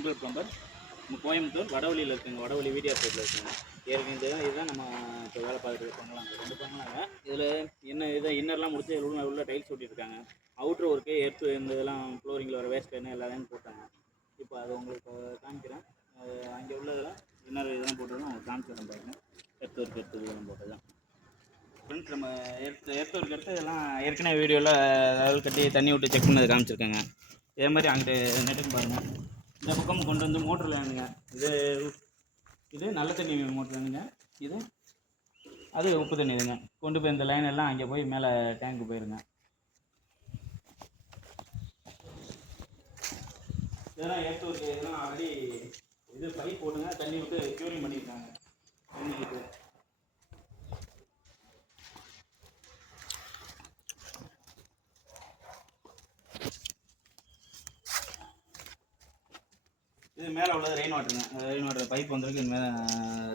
உங்கள் ப்ளம்பர். நம்ம கோயம்புத்தூர் வடவழியில் இருக்குங்க, வடவழி வீடியோ சைட்டில் இருக்குங்க. ஏற்கனவே இதுதான் நம்ம இப்போ வேலை பார்க்குறது பண்ணலாங்க, 2 பண்ணலாங்க. இதில் என்ன இதை இன்னர்லாம் முடிச்சு உள்ள டைல்ஸ் ஒட்டியிருக்காங்க. அவுட்ரு ஒர்க்கு எர்த்து இந்த இதெல்லாம் ஃப்ளோரிங்கில் வர வேஸ்ட் என்ன எல்லாத்தையும் போட்டாங்க. இப்போ அது உங்களுக்கு காமிக்கிறேன். அங்கே உள்ளதெல்லாம் இன்னர் இதெல்லாம் போட்டு தான் அவங்க காமிச்சிடறேன் பாருங்க. எர்த்து ஒர்க் இதெல்லாம் போட்டது தான் ஃப்ரெண்ட்ஸ். நம்ம எர்த்து ஒர்க் எடுத்து இதெல்லாம் ஏற்கனவே வீடியோவில் அதாவது கட்டி தண்ணி விட்டு செக் பண்ணது காமிச்சிருக்கேங்க. இதே மாதிரி அங்கிட்டு நெட்டுக்கு பாருங்கள். இந்த பக்கம் கொண்டு வந்து மோட்டர் லைனுங்க. இது நல்ல தண்ணி மோட்டர் லைனுங்க. இது அது உப்பு தண்ணி இதுங்க. கொண்டு போய் இந்த லைன் எல்லாம் அங்கே போய் மேலே டேங்க்கு போயிருங்க. இதெல்லாம் ஏற்ற ஒரு இதெல்லாம் ஆல்ரெடி இது பைப் போட்டுங்க, தண்ணி விட்டு க்யூரிங் பண்ணியிருக்காங்க. தண்ணிக்கு இது மேலே உள்ளது ரெயின் வாட்டருங்க. ரெயின் வாட்டர் பைப் வந்துருக்கு. இது மேலே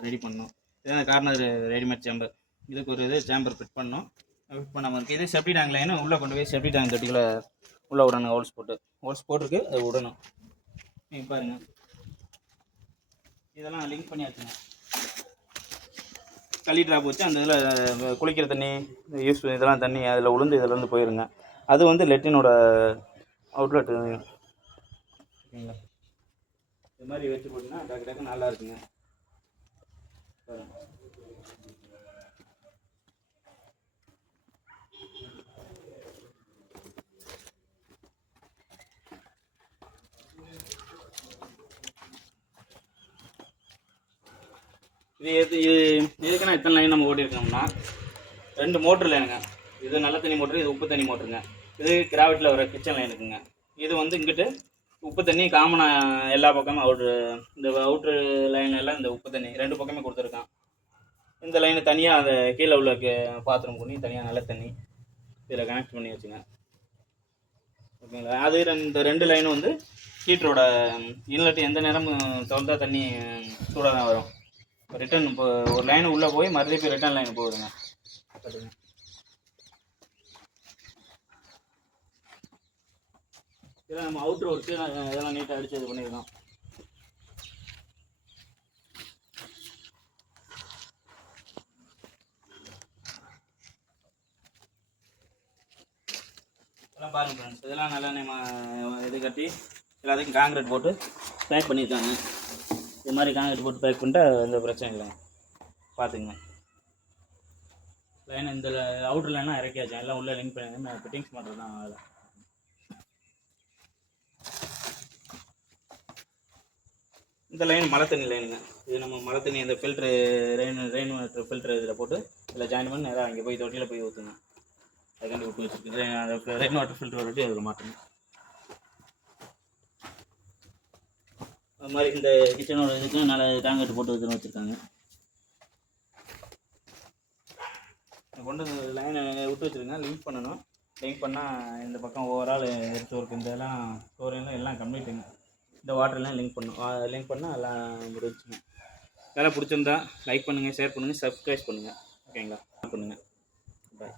ரெடி பண்ணணும். இதுதான் கார்னர் ரெடிமேட் சேம்பர். இதுக்கு ஒரு இது சேம்பர் ஃபிட் பண்ணணும். ஃபிட் பண்ணாமல் இருக்குது. இது செப்டி டேங்க் லைனு உள்ளே கொண்டு போய் செப்டி டேங்க் கட்டிக்குள்ளே உள்ளே விடணும். ஹோல்ஸ் போட்டிருக்கு, அது விடணும். நீங்கள் பாருங்கள், இதெல்லாம் லிங்க் பண்ணியாச்சுங்க. களி ட்ராப் வச்சு அந்த இதில் குளிக்கிற தண்ணி யூஸ் இதெல்லாம் தண்ணி அதில் உளுந்து இதிலேருந்து போயிருங்க. அது வந்து லெட்டினோட அவுட்லெட். ஓகேங்களா? இது மாதிரி வச்சு போட்டிங்கன்னா டக்கு டக்கு நல்லா இருக்குங்க. இது எதுக்குன்னா இத்தனை லைன் நம்ம ஓட்டியிருக்கோம்னா 2 மோட்ரு லைனுங்க. இது நல்ல தண்ணி மோட்ரு, இது உப்பு தண்ணி மோட்ருங்க. இது கிராவிட்டில் வர கிச்சன் லைனுக்குங்க. இது வந்து இங்கிட்டு உப்பு தண்ணி காமனாக எல்லா பக்கமும் இந்த அவுட்ரு லைன் எல்லாம் இந்த உப்பு தண்ணி 2 பக்கமே கொடுத்துருக்கான். இந்த லைனு தனியாக அந்த கீழே உள்ள பாத்ரூம் பண்ணி தனியாக நல்ல தண்ணி இதில் கனெக்ட் பண்ணி வச்சுங்க. ஓகேங்களா? அது இந்த 2 லைனும் வந்து ஹீட்டரோட இன்லெட் எந்த நேரமும் திறந்தா தண்ணி சூடாக தான் வரும். ரிட்டன் இப்போ ஒரு லைனு உள்ளே போய் மறுபடியும் போய் ரிட்டன் லைன் போகுதுங்க. இதெல்லாம் நம்ம அவுட்ரு ஒர்க்கு இதெல்லாம் நீட்டாக அடித்து இது பண்ணியிருக்கோம். இதெல்லாம் பாருங்கள் ஃப்ரெண்ட்ஸ், இதெல்லாம் நல்லா நம்ம இது கட்டி எல்லாத்துக்கும் காங்கிரீட் போட்டு பேக் பண்ணியிருக்காங்க. இது மாதிரி காங்கிரீட் போட்டு பேக் பண்ணிட்டா எந்த பிரச்சனை இல்லைங்க. பார்த்துங்க, லைன் இந்த அவுட்ரு லைனாக இறக்கியாச்சு. எல்லாம் உள்ளே லிங்க் பண்ணி ஃபிட்டிங்ஸ் பண்ணுறது தான். அதில் இந்த லைன் மழை தண்ணி லைனுங்க. இது நம்ம மழை தண்ணி இந்த ஃபில்ட்ரு ரெயின் வாட்டர் ஃபில்ட்ரு இதில் போட்டு இதில் ஜாயின் பண்ணி நேராக அங்கே போய் தொட்டியில் போய் ஊற்றுங்க. அதுக்காண்டி விட்டு வச்சுருக்கேன். அந்த ரெயின் வாட்டர் ஃபில்ட்ரு வரட்டி அதில் மாட்டணும். அது மாதிரி இந்த கிச்சனோட இதுக்கும் நல்லா காங்கிரீட் போட்டு வச்சுருக்காங்க. கொண்டு லைனை விட்டு வச்சுருங்க. லிங்க் பண்ணணும். லிங்க் பண்ணால் இந்த பக்கம் ஓவரால் எடுத்து ஒர்க் இந்த இதெல்லாம் ஸ்டோரிங்லாம் எல்லாம் கம்ப்ளீட்டுங்க. இந்த வாட்டர்லாம் லிங்க் பண்ணணும். லிங்க் பண்ணால் எல்லாம் முடிச்சுங்க. வேலை பிடிச்சிருந்தா லைக் பண்ணுங்கள், ஷேர் பண்ணுங்கள், சப்ஸ்கிரைப் பண்ணுங்கள். ஓகேங்களா? பண்ணுங்கள். பாய்.